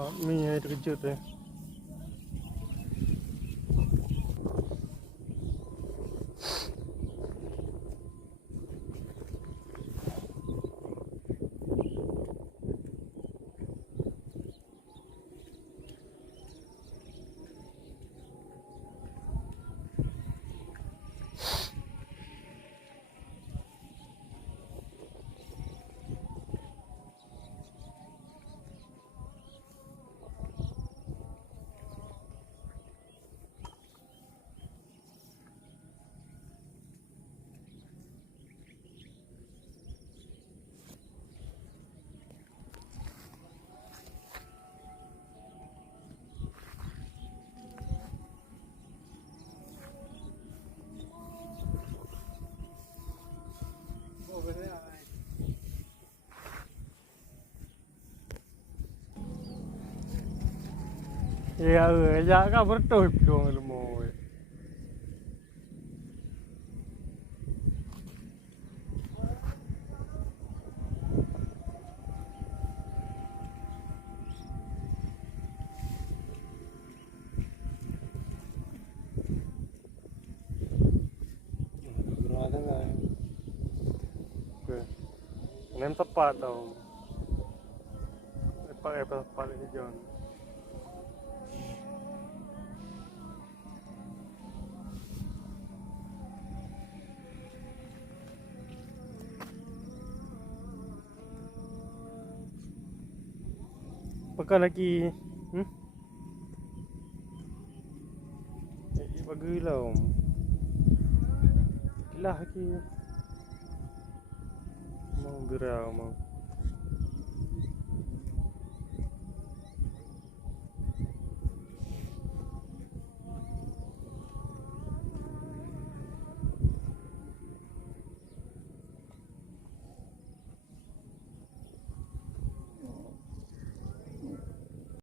Mi yang terkejut tu. Ya, ya kan bertuh dong ilmu. Berada kan? Nem tepat tau. Tepat hijau. Pekan lagi. Lagi bagilah. Lah lagi. Mau gerau mau.